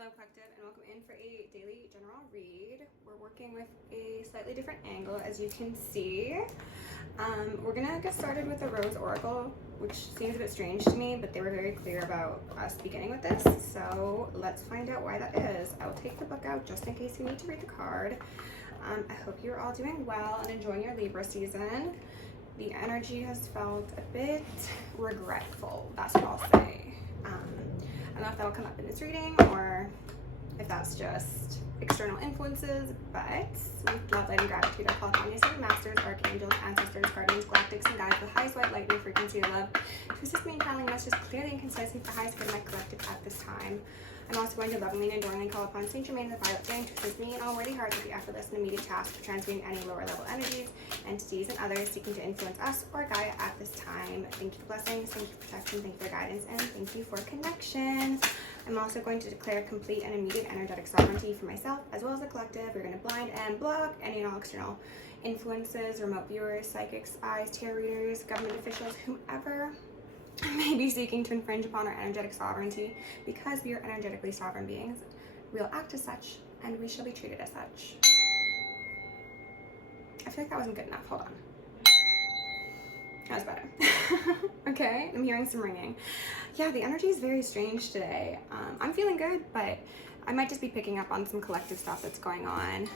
Hello Collective, and welcome in for a daily general read. We're working with a slightly different angle, as you can see. We're gonna get started with the Rose Oracle, which seems a bit strange to me, but they were very clear about us beginning with this, so let's find out why that is. I will take the book out just in case you need to read the card. I hope you're all doing well and enjoying your Libra season. The energy has felt a bit regretful, that's what I'll say. I don't know if that'll come up in this reading or if that's just external influences, but with love, light, and gratitude, I call upon you, Sacred Masters, Archangels, Ancestors, Guardians, Galactics, and Guides, the highest white light and frequency of love, to assist me in channeling messages clearly and concisely for highest good of my collective at this time. I'm also going to lovingly and adoringly call upon Saint Germain the Violet Flame to assist me in all worthy hearts with the effortless and immediate task of transmuting any lower level energies, entities, and others seeking to influence us or Gaia at this time. Thank you for blessings, thank you for protection, thank you for guidance, and thank you for connection. I'm also going to declare complete and immediate energetic sovereignty for myself as well as the collective. We're going to blind and block any and all external influences, remote viewers, psychics, eyes, tarot readers, government officials, whomever may be seeking to infringe upon our energetic sovereignty. Because we are energetically sovereign beings, we'll act as such and we shall be treated as such. I feel like that wasn't good enough. Hold on. That was better. Okay, I'm hearing some ringing. Yeah, the energy is very strange today. I'm feeling good, but I might just be picking up on some collective stuff that's going on.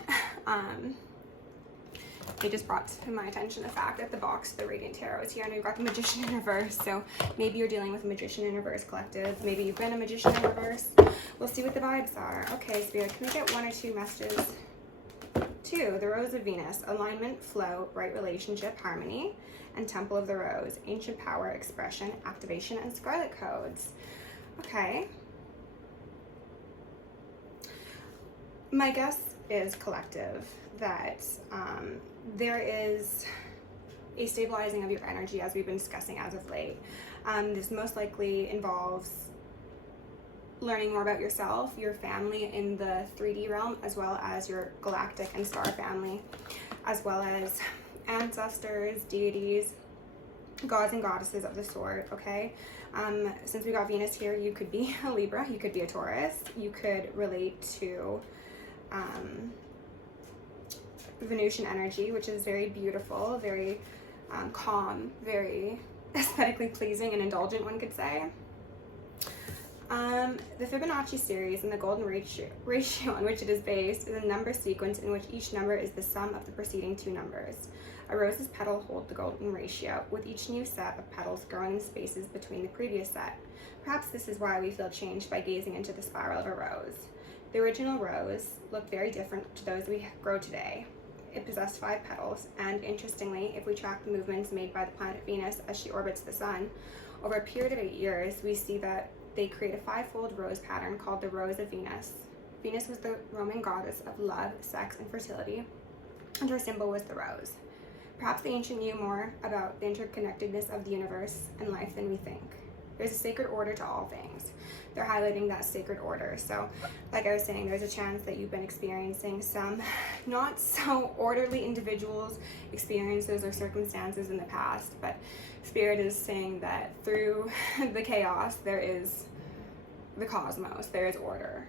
It just brought to my attention the fact that the box, the Radiant Tarot, is here, and we've got the Magician in reverse. So maybe you're dealing with a Magician in reverse, collective. Maybe you've been a Magician in reverse. We'll see what the vibes are. Okay, Spirit, can we get one or two messages? 2, the Rose of Venus, alignment, flow, right relationship, harmony, and Temple of the Rose, ancient power, expression, activation, and scarlet codes. Okay. My guess is, collective, that there is a stabilizing of your energy, as we've been discussing as of late. This most likely involves learning more about yourself, your family in the 3D realm, as well as your galactic and star family, as well as ancestors, deities, gods and goddesses of the sort, okay? Since we got Venus here, you could be a Libra, you could be a Taurus, you could relate to Venusian energy, which is very beautiful, very calm, very aesthetically pleasing and indulgent, one could say. The Fibonacci series and the golden ratio on which it is based is a number sequence in which each number is the sum of the preceding 2 numbers. A rose's petal hold the golden ratio, with each new set of petals growing in spaces between the previous set. Perhaps this is why we feel changed by gazing into the spiral of a rose. The original rose looked very different to those we grow today. It possessed 5 petals, and interestingly, if we track the movements made by the planet Venus as she orbits the sun, over a period of 8 years, we see that they create a 5-fold rose pattern called the Rose of Venus. Venus was the Roman goddess of love, sex, and fertility, and her symbol was the rose. Perhaps the ancient knew more about the interconnectedness of the universe and life than we think. There's a sacred order to all things. They're highlighting that sacred order. So, like I was saying, there's a chance that you've been experiencing some not so orderly individuals, experiences, or circumstances in the past, but Spirit is saying that through the chaos, there is the cosmos, there is order.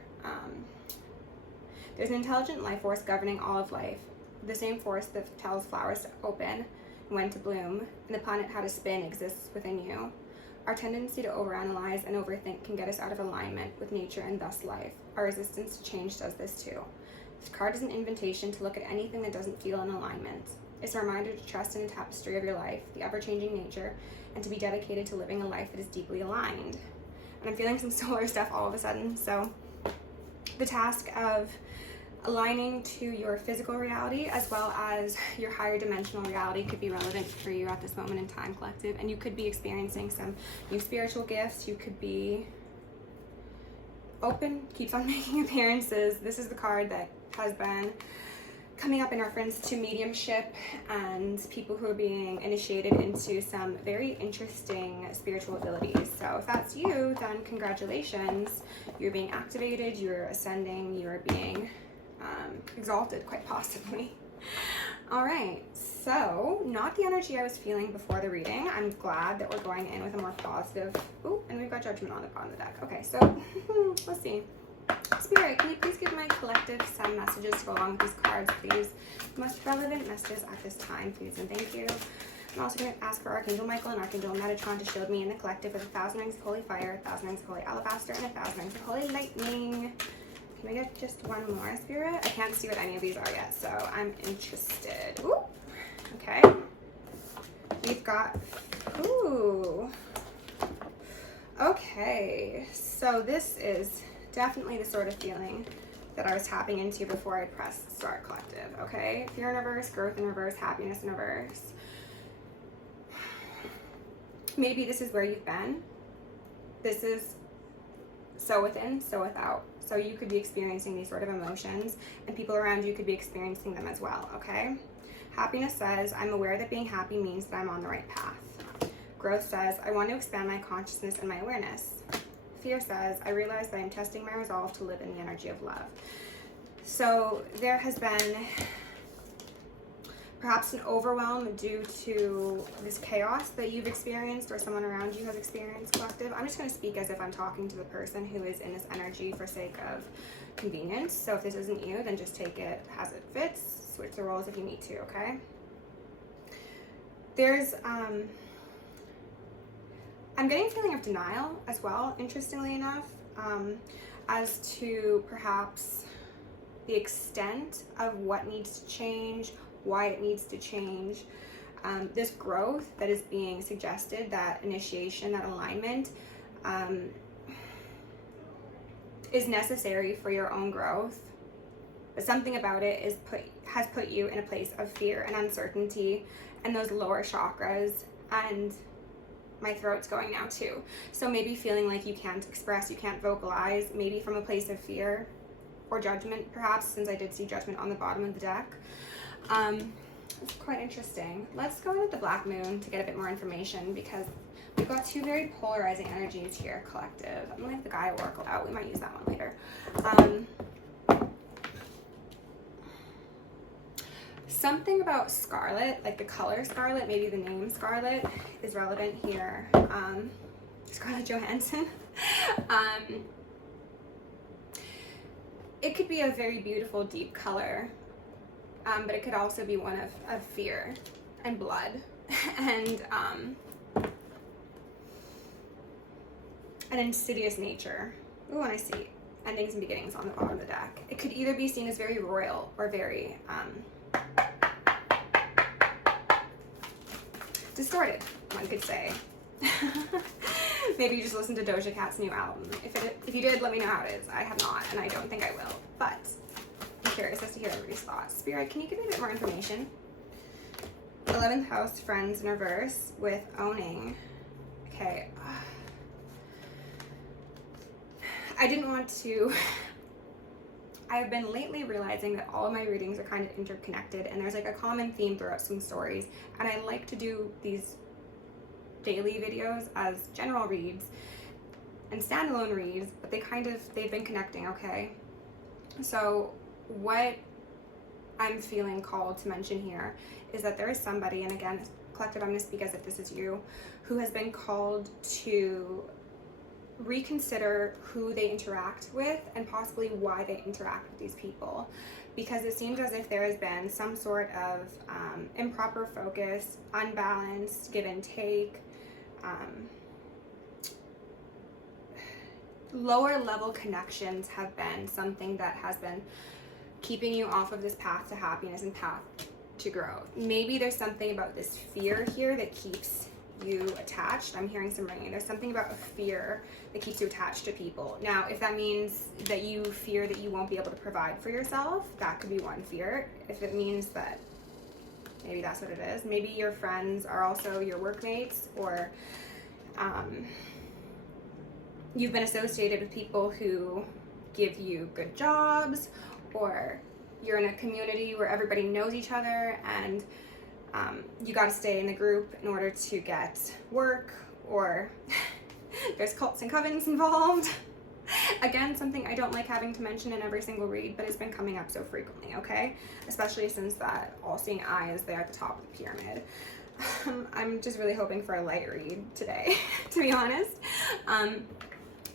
There's an intelligent life force governing all of life, the same force that tells flowers to open and when to bloom, and the planet how to spin exists within you. Our tendency to overanalyze and overthink can get us out of alignment with nature and thus life. Our resistance to change does this too. This card is an invitation to look at anything that doesn't feel in alignment. It's a reminder to trust in the tapestry of your life, the ever-changing nature, and to be dedicated to living a life that is deeply aligned. And I'm feeling some solar stuff all of a sudden, so the task of aligning to your physical reality as well as your higher dimensional reality could be relevant for you at this moment in time, collective, and you could be experiencing some new spiritual gifts. You could be open, keeps on making appearances. This is the card that has been coming up in reference to mediumship and people who are being initiated into some very interesting spiritual abilities. So if that's you, then congratulations. You're being activated, you're ascending, you're being exalted, quite possibly. All right, so not the energy I was feeling before the reading. I'm glad that we're going in with a more positive. Ooh, and we've got Judgment on the bottom of the deck. Okay, so let's see. Spirit, can you please give my collective some messages to go along with these cards, please? Most relevant messages at this time, please, and thank you. I'm also going to ask for Archangel Michael and Archangel Metatron to shield me in the collective with 1,000 rings of holy fire, 1,000 rings of holy alabaster, and 1,000 rings of holy lightning. Can we get just one more, Spirit? I can't see what any of these are yet, so I'm interested. Ooh, okay. We've got, ooh. Okay, so this is definitely the sort of feeling that I was tapping into before I pressed start collective, okay? Fear in reverse, growth in reverse, happiness in reverse. Maybe this is where you've been. This is so within, so without. So you could be experiencing these sort of emotions, and people around you could be experiencing them as well, okay? Happiness says, I'm aware that being happy means that I'm on the right path. Growth says, I want to expand my consciousness and my awareness. Fear says, I realize that I'm testing my resolve to live in the energy of love. So there has been perhaps an overwhelm due to this chaos that you've experienced or someone around you has experienced, collective. I'm just going to speak as if I'm talking to the person who is in this energy for sake of convenience. So if this isn't you, then just take it as it fits. Switch the roles if you need to, okay? There's, I'm getting a feeling of denial as well, interestingly enough, as to perhaps the extent of what needs to change, why it needs to change. This growth that is being suggested, that initiation, that alignment, is necessary for your own growth. But something about it has put you in a place of fear and uncertainty and those lower chakras, and my throat's going now too. So maybe feeling like you can't express, you can't vocalize, maybe from a place of fear or judgment, perhaps, since I did see judgment on the bottom of the deck. It's quite interesting. Let's go in with the Black Moon to get a bit more information, because we've got two very polarizing energies here, collective. I'm gonna leave the Gaia Oracle out. We might use that one later. Something about scarlet, like the color scarlet, maybe the name scarlet, is relevant here. Scarlett Johansson. It could be a very beautiful, deep color, but it could also be one of fear and blood and an insidious nature. Ooh, and I see endings and beginnings on the bottom of the deck. It could either be seen as very royal or very distorted, one could say. Maybe you just listened to Doja Cat's new album. If you did, let me know how it is. I have not, and I don't think I will, but I'm curious as to hear everybody's thoughts. Spirit, can you give me a bit more information? 11th house, friends in reverse with owning. Okay. I didn't want to... I've been lately realizing that all of my readings are kind of interconnected, and there's like a common theme throughout some stories, and I like to do these daily videos as general reads and standalone reads, but they've been connecting, okay? So what I'm feeling called to mention here is that there is somebody, and again, collective, I'm going to speak as if this is you, who has been called to reconsider who they interact with and possibly why they interact with these people, because it seems as if there has been some sort of improper focus, unbalanced give and take, lower level connections have been something that has been keeping you off of this path to happiness and path to growth. Maybe there's something about this fear here that keeps you attached. I'm hearing some ringing. There's something about a fear that keeps you attached to people. Now, if that means that you fear that you won't be able to provide for yourself, that could be one fear. If it means that maybe that's what it is. Maybe your friends are also your workmates, or you've been associated with people who give you good jobs, or you're in a community where everybody knows each other, and you got to stay in the group in order to get work, or there's cults and covens involved. Again, something I don't like having to mention in every single read, but it's been coming up so frequently, okay? Especially since that all-seeing eye is there at the top of the pyramid. I'm just really hoping for a light read today, to be honest.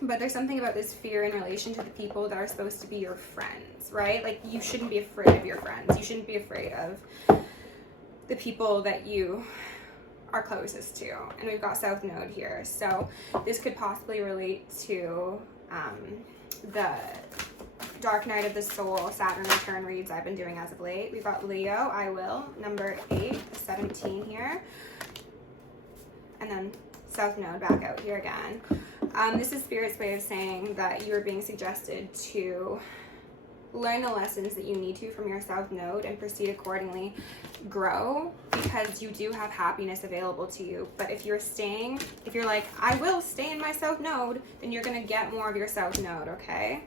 But there's something about this fear in relation to the people that are supposed to be your friends, right? Like, you shouldn't be afraid of your friends. You shouldn't be afraid of the people that you are closest to. And we've got South Node here. So this could possibly relate to the Dark Night of the Soul, Saturn return reads I've been doing as of late. We've got Leo, I will, number 8, 17 here. And then South Node back out here again. This is Spirit's way of saying that you are being suggested to learn the lessons that you need to from your South Node and proceed accordingly, grow, because you do have happiness available to you. But if you're like, I will stay in my South Node, then you're going to get more of your South Node, okay?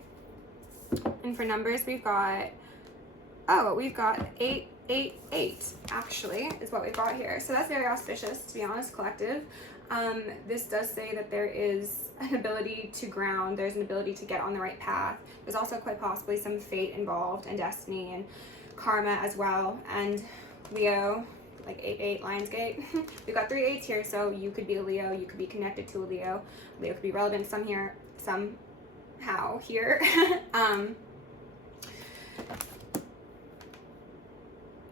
And for numbers, we've got 888, actually, is what we've got here. So that's very auspicious, to be honest, collective. This does say that there is an ability to ground, there's an ability to get on the right path. There's also quite possibly some fate involved and destiny and karma as well. And Leo, like 88 Lionsgate. We've got 3 8s here, so you could be a Leo, you could be connected to a Leo. Leo could be relevant somehow here.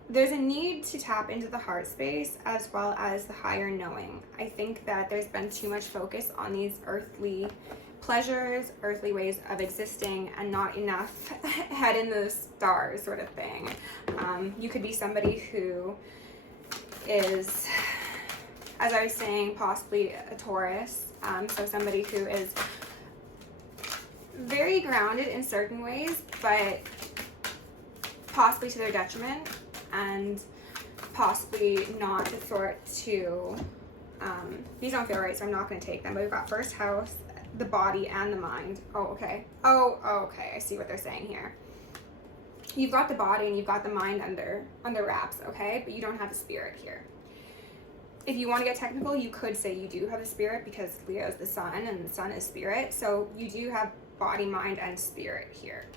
There's a need to tap into the heart space as well as the higher knowing. I think that there's been too much focus on these earthly pleasures, earthly ways of existing, and not enough head in the stars sort of thing. You could be somebody who is, as I was saying, possibly a Taurus. So somebody who is very grounded in certain ways, but possibly to their detriment, and possibly not the sort to, these don't feel right, so I'm not going to take them, but we've got first house, the body, and the mind. Oh, okay. Oh, okay, I see what they're saying here. You've got the body and you've got the mind under wraps, okay, but you don't have the spirit here. If you want to get technical, you could say you do have a spirit, because Leo is the sun and the sun is spirit, so you do have body, mind, and spirit here.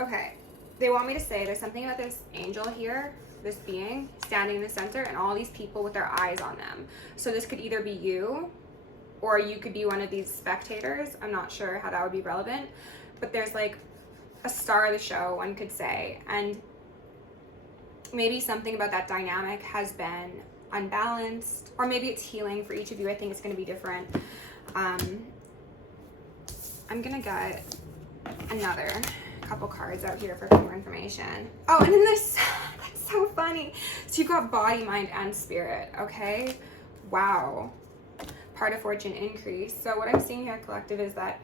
Okay, they want me to say there's something about this angel here, this being standing in the center, and all these people with their eyes on them. So this could either be you, or you could be one of these spectators. I'm not sure how that would be relevant, but there's like a star of the show, one could say, and maybe something about that dynamic has been unbalanced, or maybe it's healing for each of you. I think it's going to be different. I'm gonna get another couple cards out here for more information. Oh, and then this, that's so funny. So you've got body, mind, and spirit, okay? Wow. Part of fortune increase. So what I'm seeing here, collective, is that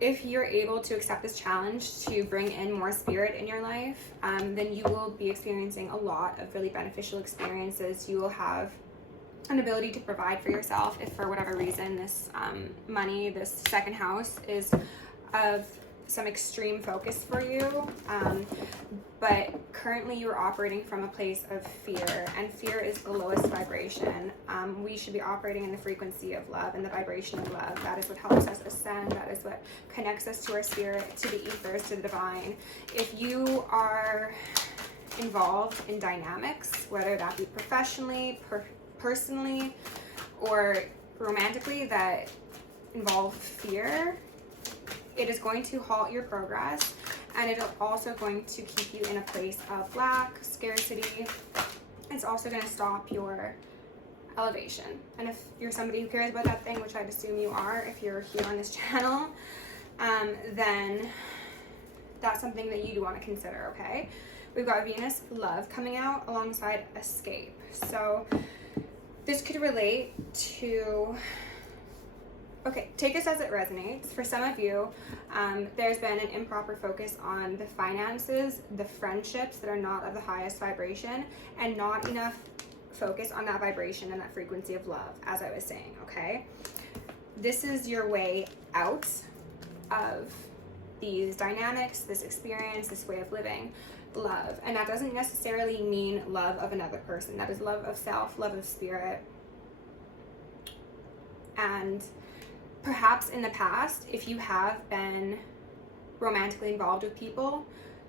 if you're able to accept this challenge to bring in more spirit in your life, then you will be experiencing a lot of really beneficial experiences. You will have an ability to provide for yourself if for whatever reason this money, this second house, is of some extreme focus for you. But currently you're operating from a place of fear, and fear is the lowest vibration. We should be operating in the frequency of love and the vibration of love. That is what helps us ascend. That is what connects us to our spirit, to the ethers, to the divine. If you are involved in dynamics, whether that be professionally, personally, or romantically, that involve fear, it is going to halt your progress, and it is also going to keep you in a place of lack, scarcity. It's also going to stop your elevation. And if you're somebody who cares about that thing, which I'd assume you are if you're here on this channel, then that's something that you do want to consider, okay? We've got Venus, love, coming out alongside escape. So this could relate to, okay, take this as it resonates. For some of you, there's been an improper focus on the finances, the friendships that are not of the highest vibration, and not enough focus on that vibration and that frequency of love, as I was saying, okay? This is your way out of these dynamics, this experience, this way of living. Love, and that doesn't necessarily mean love of another person. That is love of self, love of spirit. And perhaps in the past, if you have been romantically involved with people,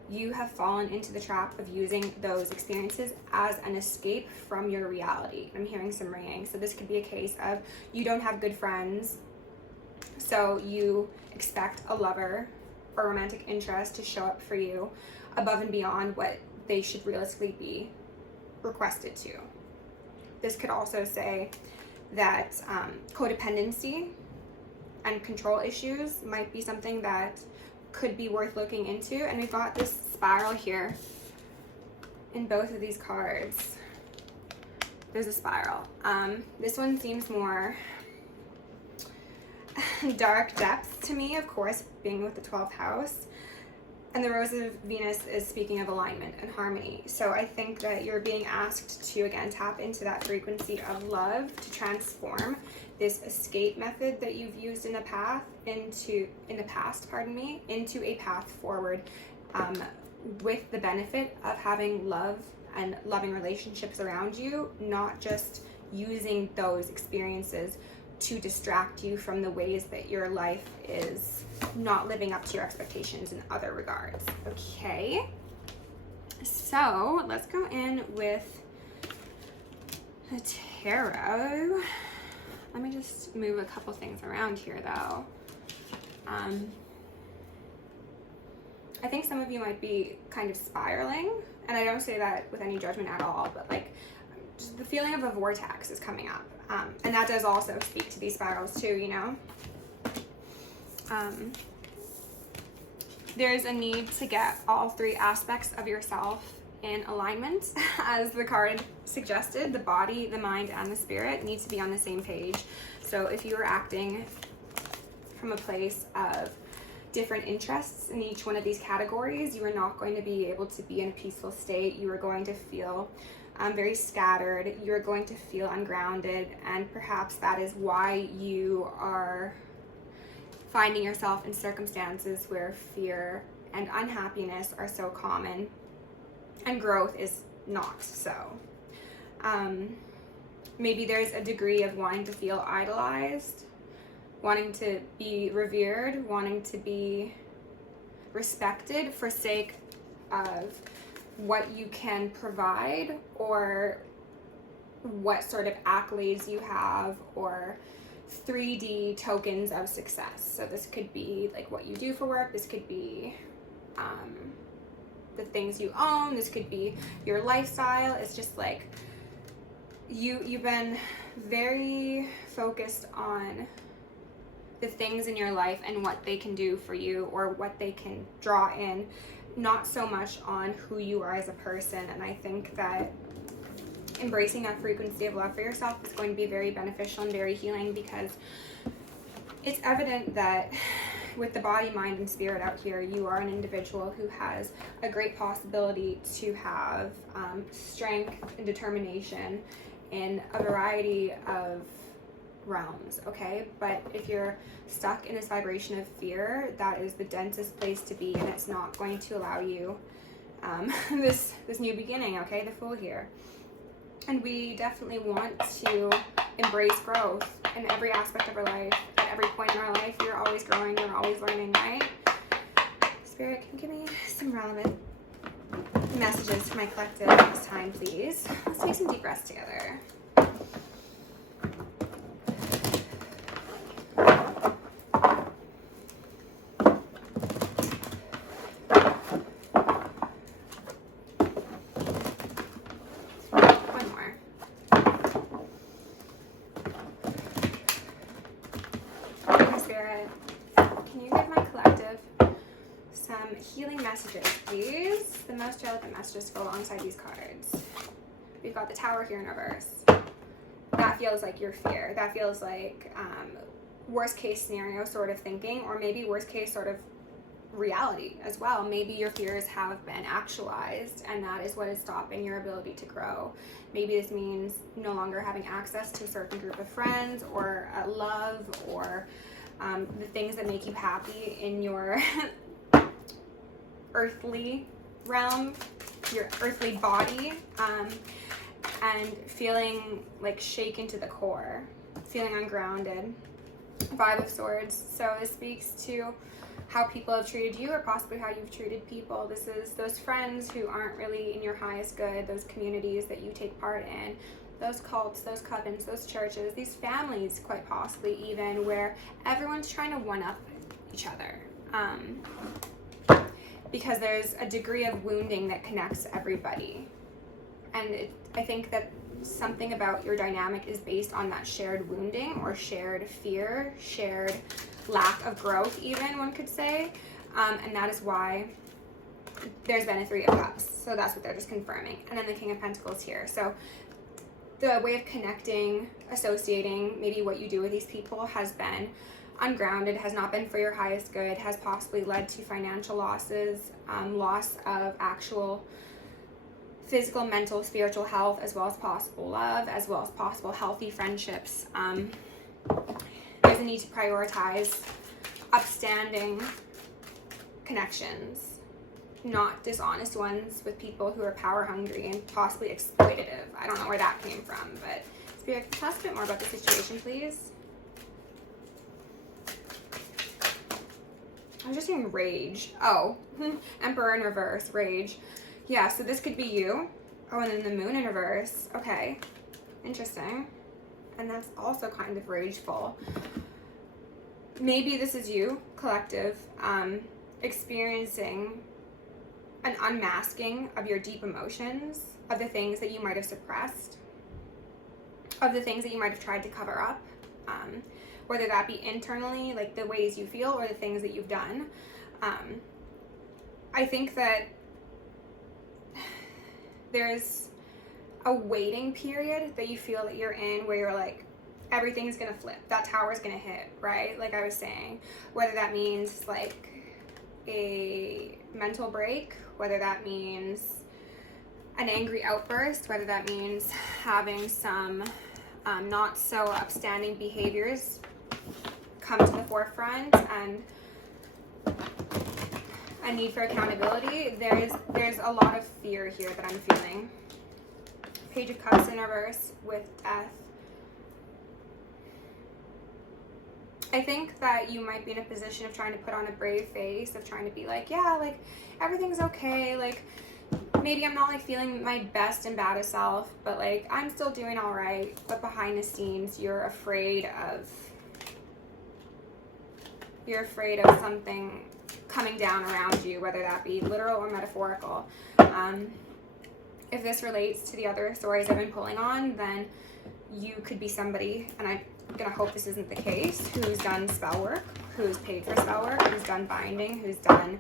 you have fallen into the trap of using those experiences as an escape from your reality. I'm hearing some ringing. So this could be a case of you don't have good friends, so you expect a lover or romantic interest to show up for you above and beyond what they should realistically be requested to. This could also say that codependency and control issues might be something that could be worth looking into. And we've got this spiral here in both of these cards. There's a spiral. This one seems more dark depths to me, of course, being with the 12th house. And the Rose of Venus is speaking of alignment and harmony. So I think that you're being asked to, again, tap into that frequency of love to transform this escape method that you've used in the past into a path forward, with the benefit of having love and loving relationships around you, not just using those experiences to distract you from the ways that your life is not living up to your expectations in other regards. Okay, so let's go in with a tarot. Let me just move a couple things around here though. I think some of you might be kind of spiraling, and I don't say that with any judgment at all, but like just the feeling of a vortex is coming up. And that does also speak to these spirals too, you know? There's a need to get all three aspects of yourself in alignment. As the card suggested, the body, the mind, and the spirit need to be on the same page. So if you are acting from a place of different interests in each one of these categories, you are not going to be able to be in a peaceful state. You are going to feel very scattered. You're going to feel ungrounded, and perhaps that is why you are finding yourself in circumstances where fear and unhappiness are so common and growth is not so. Maybe there's a degree of wanting to feel idolized, wanting to be revered, wanting to be respected for sake of what you can provide or what sort of accolades you have or 3D tokens of success. So this could be like what you do for work, this could be the things you own, this could be your lifestyle. It's just like you've been very focused on the things in your life and what they can do for you or what they can draw in, not so much on who you are as a person. And I think that embracing that frequency of love for yourself is going to be very beneficial and very healing, because it's evident that with the body, mind, and spirit out here, you are an individual who has a great possibility to have strength and determination in a variety of realms, okay? But if you're stuck in this vibration of fear, that is the densest place to be, and it's not going to allow you this new beginning, okay? The Fool here. And we definitely want to embrace growth in every aspect of our life. At every point in our life, you're always growing, you're always learning, right? Spirit, can you give me some relevant messages for my collective this time, please? Let's take some deep breaths together. Healing messages, please. The most relevant messages go alongside these cards. We've got the Tower here in reverse. That feels like your fear. That feels like worst case scenario sort of thinking, or maybe worst case sort of reality as well. Maybe your fears have been actualized, and that is what is stopping your ability to grow. Maybe this means no longer having access to a certain group of friends, or love, or the things that make you happy in your earthly realm, your earthly body, and feeling like shaken to the core, feeling ungrounded. Five of Swords. So this speaks to how people have treated you, or possibly how you've treated people. This is those friends who aren't really in your highest good, those communities that you take part in, those cults, those covens, those churches, these families, quite possibly even, where everyone's trying to one-up each other. Because there's a degree of wounding that connects everybody. And I think that something about your dynamic is based on that shared wounding or shared fear, shared lack of growth even, one could say. And that is why there's been a Three of Cups. So that's what they're just confirming. And then the King of Pentacles here. So the way of connecting, associating, maybe what you do with these people has been ungrounded, has not been for your highest good, has possibly led to financial losses, loss of actual physical, mental, spiritual health, as well as possible love, as well as possible healthy friendships. There's a need to prioritize upstanding connections, not dishonest ones with people who are power hungry and possibly exploitative. I don't know where that came from, but Spirit, tell us a bit more about the situation, please. I was just hearing rage. Oh, Emperor in reverse, rage. Yeah, so this could be you. Oh, and then the Moon in reverse. Okay, interesting. And that's also kind of rageful. Maybe this is you, collective, experiencing an unmasking of your deep emotions, of the things that you might have suppressed, of the things that you might have tried to cover up, whether that be internally, like the ways you feel, or the things that you've done. I think that there's a waiting period that you feel that you're in where you're like, everything's gonna flip, that tower's gonna hit, right? Like I was saying, whether that means like a mental break, whether that means an angry outburst, whether that means having some not so upstanding behaviors come to the forefront, and a need for accountability. There's a lot of fear here that I'm feeling. Page of Cups in reverse with Death. I think that you might be in a position of trying to put on a brave face, of trying to be like, yeah, like everything's okay, like maybe I'm not like feeling my best and baddest self, but like I'm still doing all right. But behind the scenes, you're afraid of something coming down around you, whether that be literal or metaphorical. If this relates to the other stories I've been pulling on, then you could be somebody, and I'm gonna hope this isn't the case, who's done spell work, who's paid for spell work, who's done binding, who's done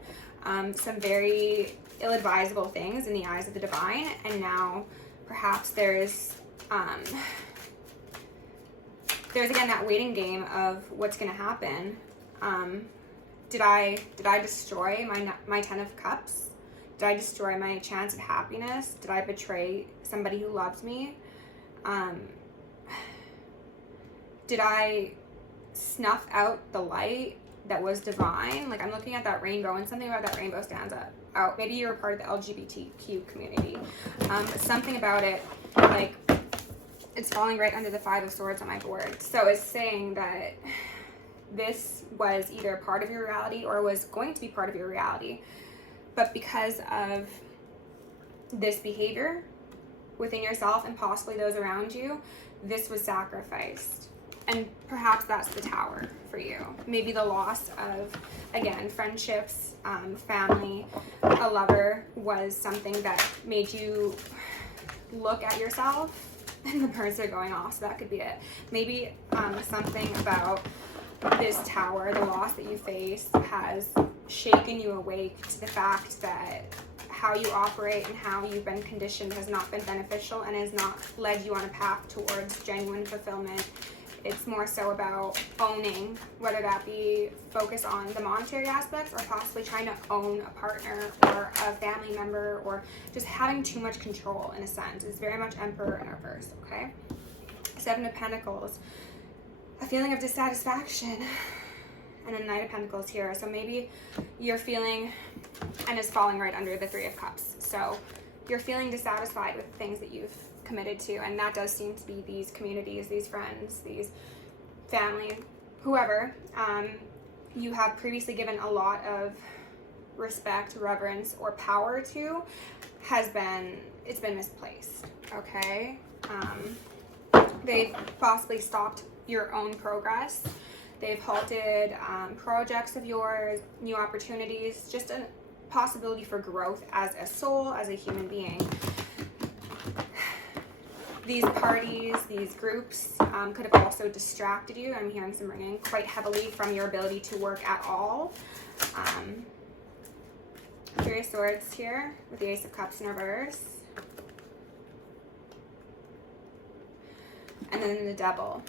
some very ill-advisable things in the eyes of the divine, and now perhaps there's again that waiting game of what's gonna happen. Did I destroy my 10 of Cups? Did I destroy my chance of happiness? Did I betray somebody who loved me? Did I snuff out the light that was divine? Like I'm looking at that rainbow, and something about that rainbow stands out. Maybe you're a part of the LGBTQ community. Something about it, like it's falling right under the Five of Swords on my board. So it's saying that this was either part of your reality or was going to be part of your reality. But because of this behavior within yourself and possibly those around you, this was sacrificed. And perhaps that's the Tower for you. Maybe the loss of, again, friendships, family, a lover was something that made you look at yourself, and the birds are going off, so that could be it. Maybe something about this Tower, the loss that you face, has shaken you awake to the fact that how you operate and how you've been conditioned has not been beneficial and has not led you on a path towards genuine fulfillment. It's more so about owning, whether that be focus on the monetary aspects or possibly trying to own a partner or a family member, or just having too much control in a sense. It's very much Emperor in reverse, okay? Seven of Pentacles, a feeling of dissatisfaction, and a Knight of Pentacles here. So maybe you're feeling, and it's falling right under the Three of Cups. So you're feeling dissatisfied with the things that you've committed to, and that does seem to be these communities, these friends, these family, whoever, you have previously given a lot of respect, reverence, or power to it's been misplaced, okay? They've possibly stopped your own progress. They've halted projects of yours, new opportunities, just a possibility for growth as a soul, as a human being. These parties, these groups could have also distracted you. I'm hearing some ringing quite heavily from your ability to work at all. Three of Swords here with the Ace of Cups in reverse. And then the Devil.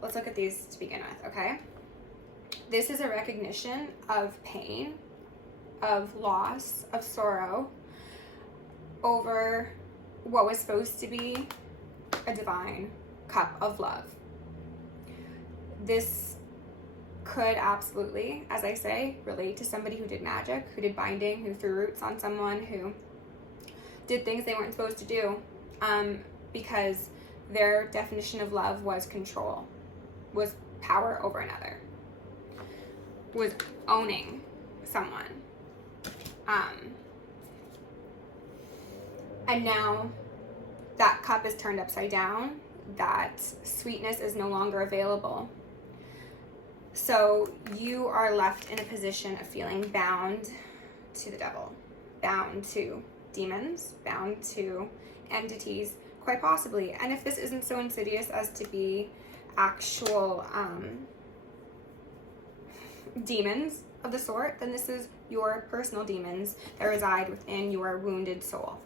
Let's look at these to begin with, okay? This is a recognition of pain, of loss, of sorrow over what was supposed to be a divine cup of love. This could absolutely, as I say, relate to somebody who did magic, who did binding, who threw roots on someone, who did things they weren't supposed to do, because their definition of love was control, was power over another, was owning someone. And now that cup is turned upside down, that sweetness is no longer available. So you are left in a position of feeling bound to the devil, bound to demons, bound to entities, quite possibly. And if this isn't so insidious as to be actual demons of the sort, then this is your personal demons that reside within your wounded soul,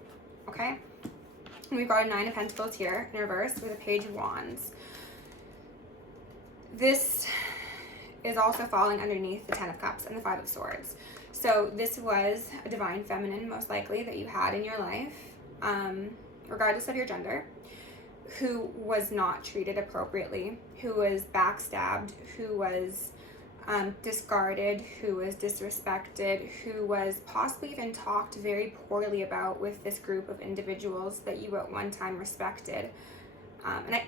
okay? And we've got a Nine of Pentacles here in reverse with a Page of Wands. This is also falling underneath the Ten of Cups and the Five of Swords. So this was a divine feminine, most likely, that you had in your life, regardless of your gender, who was not treated appropriately, who was backstabbed, who was discarded, who was disrespected, who was possibly even talked very poorly about with this group of individuals that you at one time respected.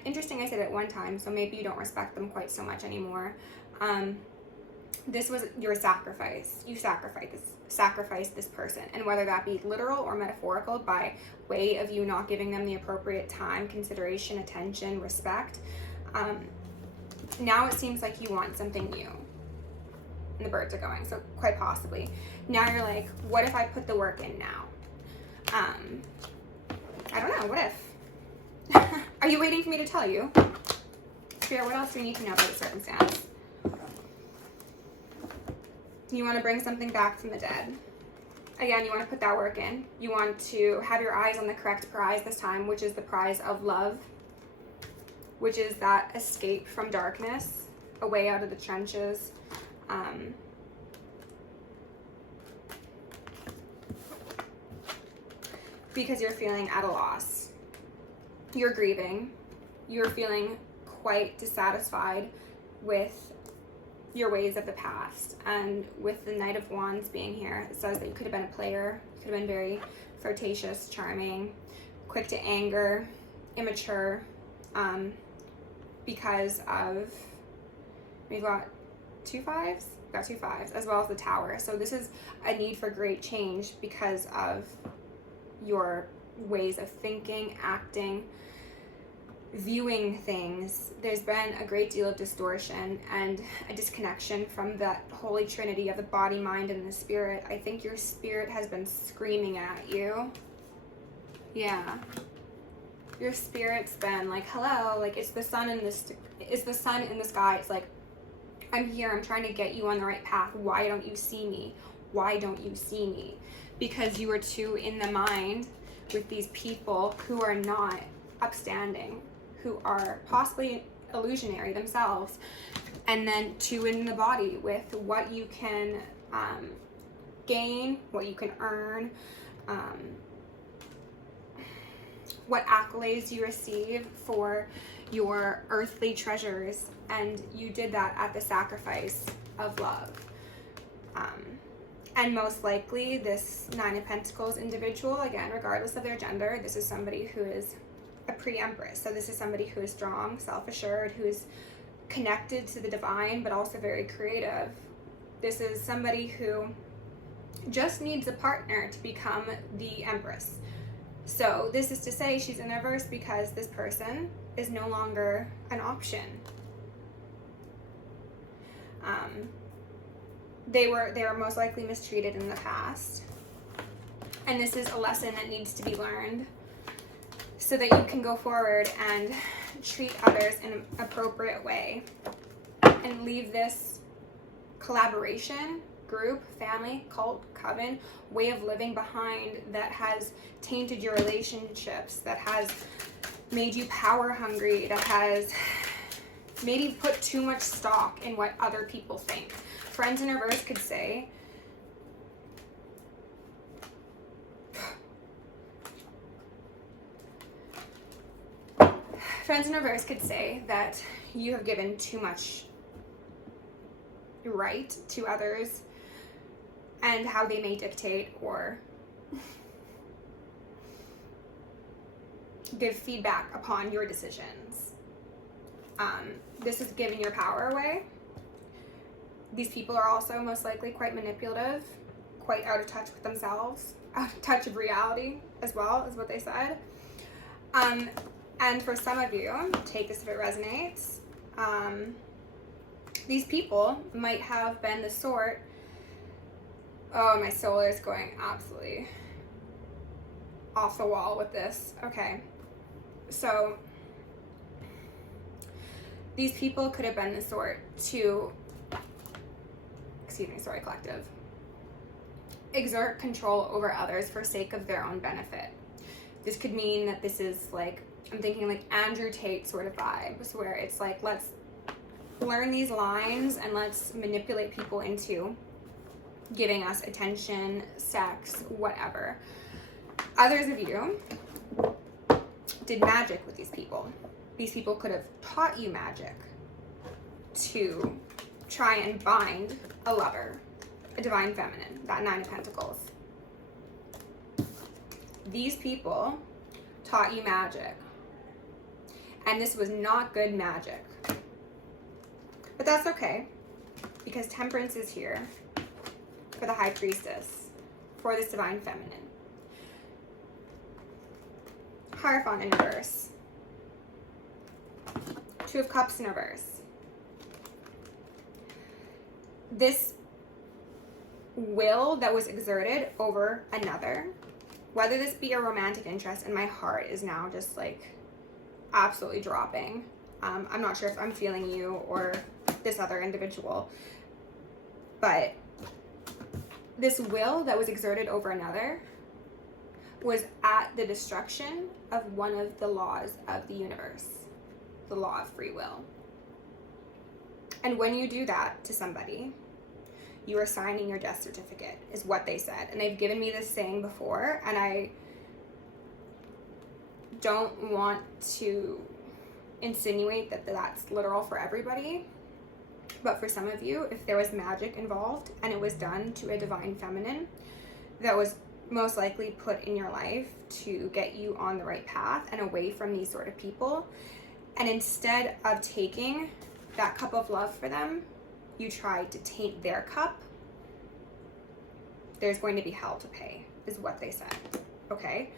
Interesting, I said at one time, so maybe you don't respect them quite so much anymore. This was your sacrifice. You sacrificed this person, and whether that be literal or metaphorical, by way of you not giving them the appropriate time, consideration, attention, respect, now it seems like you want something new. And the birds are going, so quite possibly. Now you're like, what if I put the work in now? I don't know, what if? Are you waiting for me to tell you? Spirit, what else do you need to know about the circumstance? You want to bring something back from the dead. Again, you want to put that work in. You want to have your eyes on the correct prize this time, which is the prize of love, which is that escape from darkness, a way out of the trenches. Because you're feeling at a loss. You're grieving. You're feeling quite dissatisfied with your ways of the past. And with the Knight of Wands being here, it says that you could have been a player. You could have been very flirtatious, charming, quick to anger, immature, because of, we've got two fives, as well as the Tower. So this is a need for great change because of your ways of thinking, acting, viewing things. There's been a great deal of distortion and a disconnection from that holy trinity of the body, mind, and the spirit. I think your spirit has been screaming at you. Yeah. Your spirit's been like, hello, like it's the sun in the sky. It's like, I'm here, I'm trying to get you on the right path. Why don't you see me? Why don't you see me? Because you are too in the mind with these people who are not upstanding, who are possibly illusionary themselves, and then too in the body with what you can gain, what you can earn, what accolades you receive for your earthly treasures, and you did that at the sacrifice of love. And most likely this Nine of Pentacles individual, again, regardless of their gender, this is somebody who is a pre-empress. So this is somebody who is strong, self-assured, who is connected to the divine, but also very creative, This is somebody who just needs a partner to become the Empress. So this is to say she's in reverse because this person is no longer an option. They were most likely mistreated in the past. And this is a lesson that needs to be learned so that you can go forward and treat others in an appropriate way and leave this collaboration, group, family, cult, coven, way of living behind that has tainted your relationships, that has made you power hungry, that has made you put too much stock in what other people think. Friends in reverse could say, that you have given too much right to others and how they may dictate or give feedback upon your decisions. This is giving your power away. These people are also most likely quite manipulative, quite out of touch with themselves, out of touch of reality as well, is what they said. And for some of you, take this if it resonates, these people might have been the sort, oh, my solar is going absolutely off the wall with this. Okay, so these people could have been the sort to, collective, exert control over others for sake of their own benefit. This could mean that this is like, I'm thinking like Andrew Tate sort of vibes, where it's like, let's learn these lines and let's manipulate people into giving us attention, sex, whatever. Others of you did magic with these people. These people could have taught you magic to try and bind a lover, a divine feminine, that 9 of Pentacles. These people taught you magic. And this was not good magic. But that's okay, because Temperance is here for the High Priestess, for this divine feminine. Hierophant in reverse. 2 of Cups in reverse. This will that was exerted over another, whether this be a romantic interest, and my heart is now just like absolutely dropping. I'm not sure if I'm feeling you or this other individual, but this will that was exerted over another was at the destruction of one of the laws of the universe, the law of free will. And when you do that to somebody, you are signing your death certificate, is what they said. And they've given me this saying before, and I don't want to insinuate that that's literal for everybody, but for some of you, if there was magic involved and it was done to a divine feminine that was most likely put in your life to get you on the right path and away from these sort of people, and instead of taking that cup of love for them, you tried to taint their cup, there's going to be hell to pay, is what they said. Okay,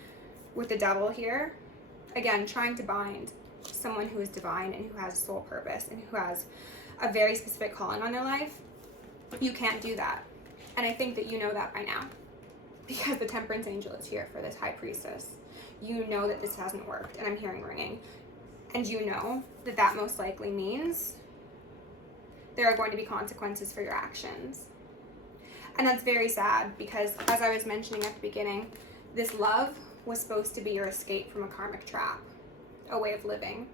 with the Devil here, again, trying to bind someone who is divine and who has a soul purpose and who has a very specific calling on their life, you can't do that. And I think that you know that by now, because the Temperance Angel is here for this High Priestess. You know that this hasn't worked, and I'm hearing ringing. And you know that that most likely means there are going to be consequences for your actions. And that's very sad, because as I was mentioning at the beginning, this love was supposed to be your escape from a karmic trap, a way of living,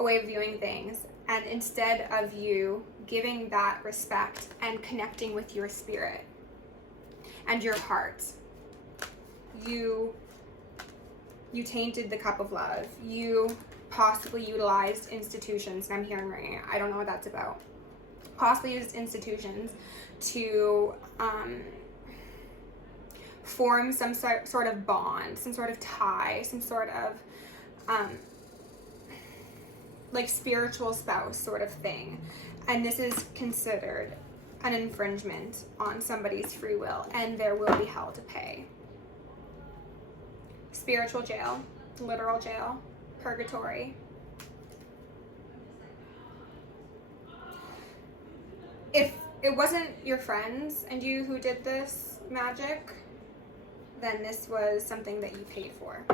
a way of viewing things. And instead of you giving that respect and connecting with your spirit and your heart, you tainted the cup of love. You possibly utilized institutions, and I'm hearing ringing, I don't know what that's about. Possibly used institutions to form some sort of bond, some sort of tie, some sort of like spiritual spouse sort of thing. And this is considered an infringement on somebody's free will, and there will be hell to pay. Spiritual jail, literal jail, purgatory. If it wasn't your friends and you who did this magic, then this was something that you paid for.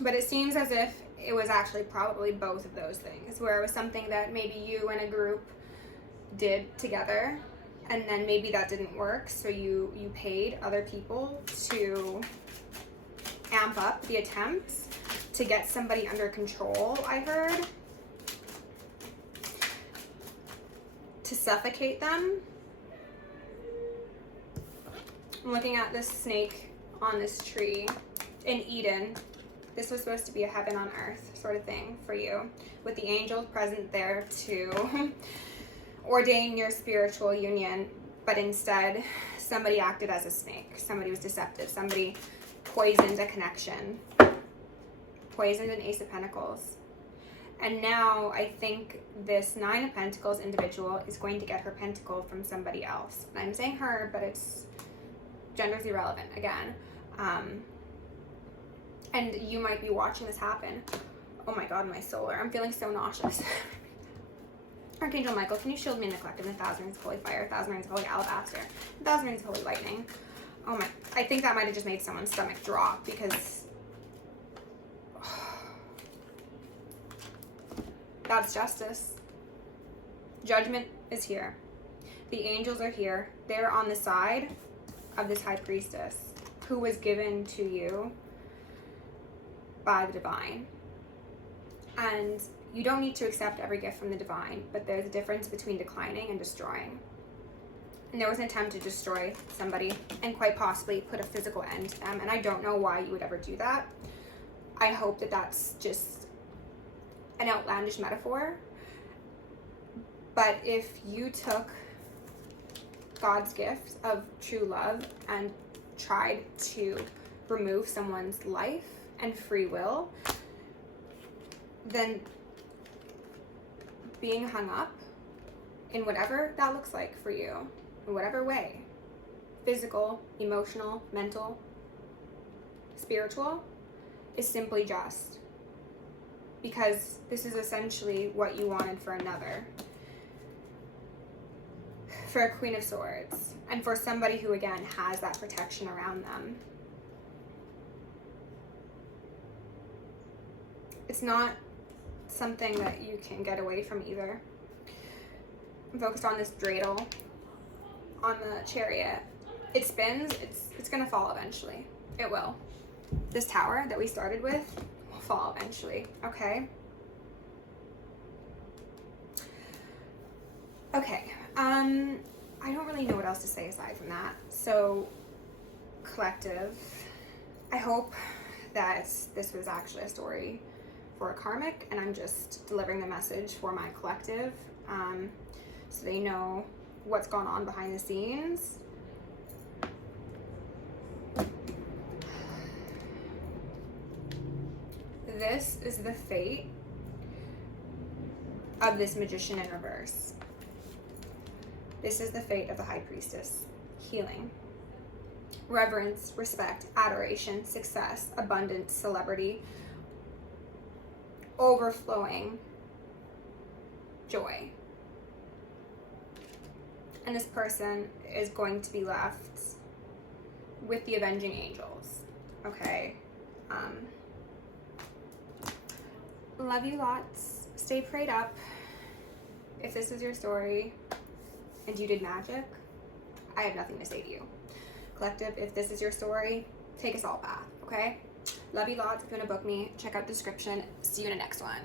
But it seems as if it was actually probably both of those things, where it was something that maybe you and a group did together, and then maybe that didn't work, so you paid other people to amp up the attempts to get somebody under control, I heard, to suffocate them. I'm looking at this snake on this tree in Eden. This was supposed to be a heaven on earth sort of thing for you, with the angels present there to ordain your spiritual union, but instead somebody acted as a snake. Somebody was deceptive. Somebody poisoned a connection, poisoned an Ace of Pentacles. And now I think this Nine of Pentacles individual is going to get her pentacle from somebody else. And I'm saying her, but it's gender's irrelevant again. And you might be watching this happen. Oh my God, my solar. I'm feeling so nauseous. Archangel Michael, can you shield me in the collective? 1,000 rings of holy fire, 1,000 rings of holy alabaster, 1,000 rings of holy lightning. Oh my, I think that might have just made someone's stomach drop, because that's justice. Judgment is here. The angels are here. They're on the side of this high priestess who was given to you by the divine. And you don't need to accept every gift from the divine, but there's a difference between declining and destroying. And there was an attempt to destroy somebody and quite possibly put a physical end to them. And I don't know why you would ever do that. I hope that that's just an outlandish metaphor. But if you took God's gift of true love and tried to remove someone's life and free will, then being hung up in whatever that looks like for you, in whatever way, physical, emotional, mental, spiritual, is simply just. Because this is essentially what you wanted for another. For a Queen of Swords, and for somebody who, again, has that protection around them. It's not something that you can get away from either. I'm focused on this dreidel on the chariot. It spins, it's gonna fall eventually. It will. This tower that we started with will fall eventually, okay? Okay, I don't really know what else to say aside from that. So, collective, I hope that this was actually a story for a karmic, and I'm just delivering the message for my collective, so they know what's going on behind the scenes. This is the fate of this magician in reverse. This is the fate of the high priestess. Healing, reverence, respect, adoration, success, abundance, celebrity, overflowing joy. And this person is going to be left with the avenging angels. Okay. Love you lots. Stay prayed up. If this is your story and you did magic, I have nothing to say to you. Collective, if this is your story, take a salt bath, okay? Love you lots. If you want to book me, check out the description. See you in the next one.